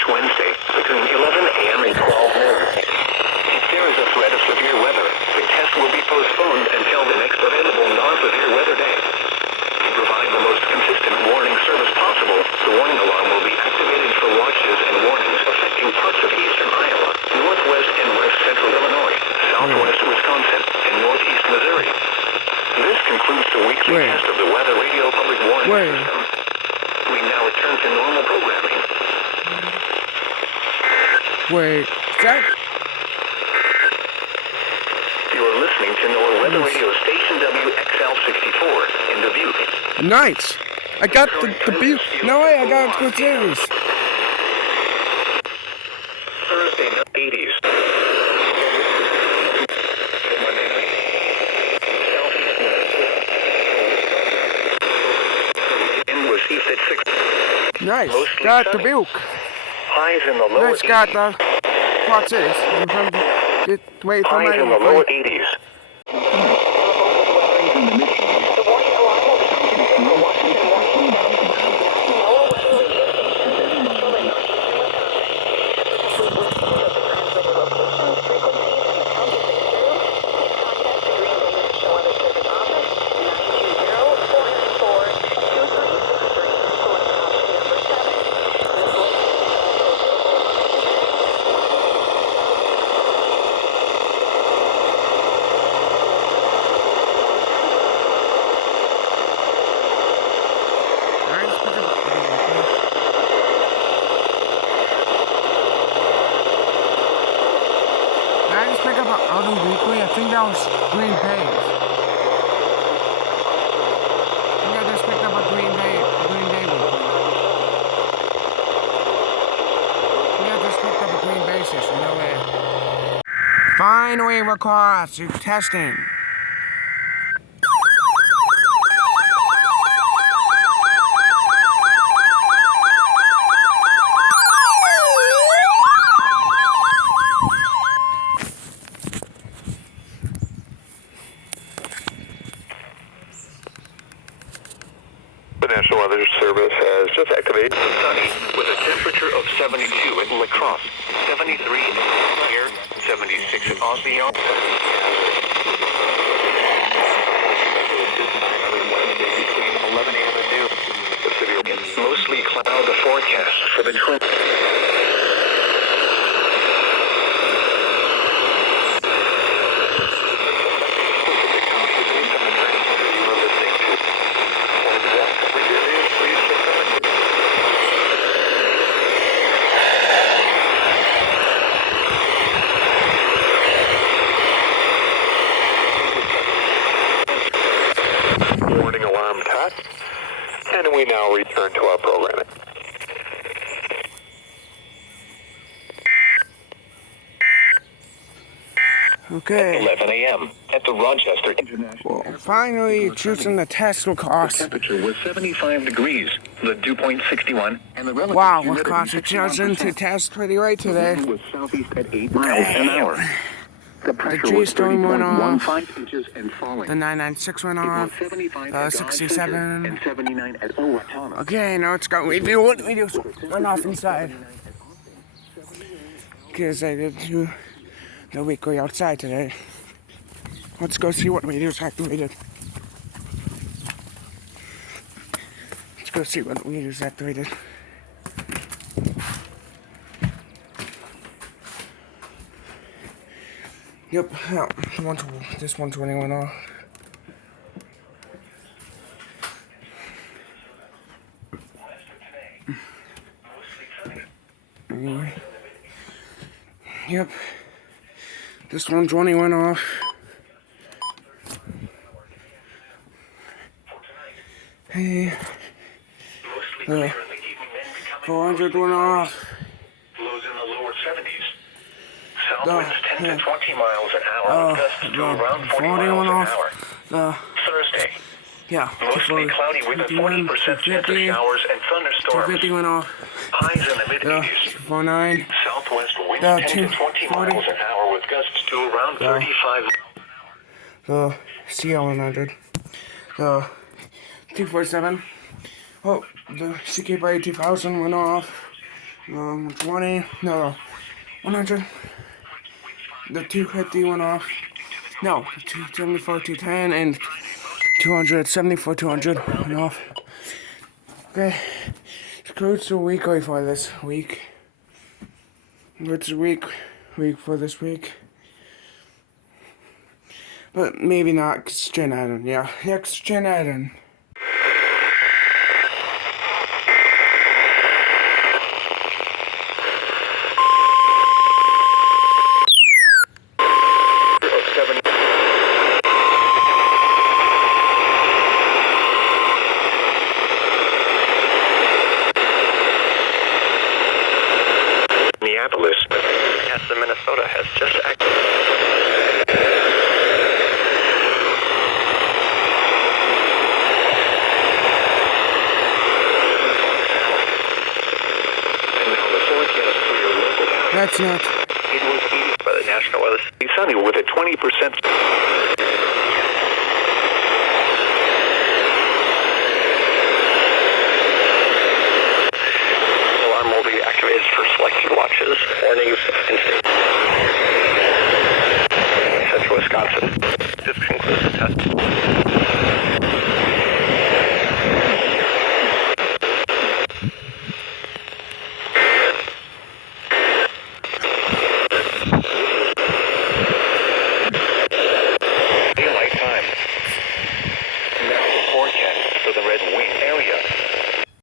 much Wednesday, between 11 a.m. and 12 noon. If there is a threat of severe weather, the test will be postponed until the next available non-severe weather day. To provide the most consistent warning service possible, the warning alarm will be activated for watches and warnings affecting parts of eastern Iowa, northwest and west central Illinois, southwest Wisconsin, and northeast Missouri. This concludes the weekly test of the Weather Radio Public Warning System. We now return to normal programming. Wait, that? You are listening to NOAA Weather Radio Station WXL64 in Dubuque. Nice! I got the Dubuque. No way, I got good news. Thursday, 80s. Monday night. Wind was east at 6. Nice, Mostly got sunny. Dubuque. Highs in the lower Nice, got 80s. what's this? Wait for Highs in the lower 80s. Weekly, I think that was Green Bay. I think I just picked up a Green Bay weekly. I think I just picked up a Green Bay station, no way. Finally, we're across. You're testing. National Weather Service has just activated sunny with a temperature of 72 at La Crosse, 73 in Claire, 76 at Osceola. 11 a.m. and noon. Mostly cloud the forecast for the Twin. Warning alarm cut, and we now return to our programming. Okay. 11 a.m. at the Rochester International. Well, finally, choosing the test will cost. The temperature was 75 degrees, the dew point 61, and the relative Wow, humidity we're causing chosen to test pretty right today. was southeast at 8 miles an hour. The pressure was G-storm went off. 30.15 inches and falling. The 996 went It was off. 75 at 67. and 79 at Owatonna. Okay, now it's got review. What videos went off inside? Because I did do the weekly outside today. Let's go see what videos activated. Let's go see what videos activated. Yep, yeah, this 120 went off. Yep, this 120 went off. Hey, 400 went off. Lows in the lower 70s. Southwinds 10 to 20 miles an hour. Gusts to around 40 miles an hour. Thursday. Yeah, Mostly cloudy with a 40% chance of showers and thunderstorms. 250 went off. Highs in the mid-80s. 49. Southwest winds 10 to 20 miles an hour with gusts to around 35. The CL100. The 247. Oh, the CK by 2000 went off. 120, no, 100. The 250 went off. No, 274, 210, and 274, 200 went off. Okay, screwed to week for this week. It's a week for this week. But maybe not, 'cause Jen Adam, yeah, it's Jen Adam. Minneapolis. Yes, the Minnesota has just acted. And now the forecast for your local town. That's not. It was 80 by the National Weather. Sunny with a 20%. Alarm will be activated for selected watches, warnings, and states. Central Wisconsin. This concludes the test.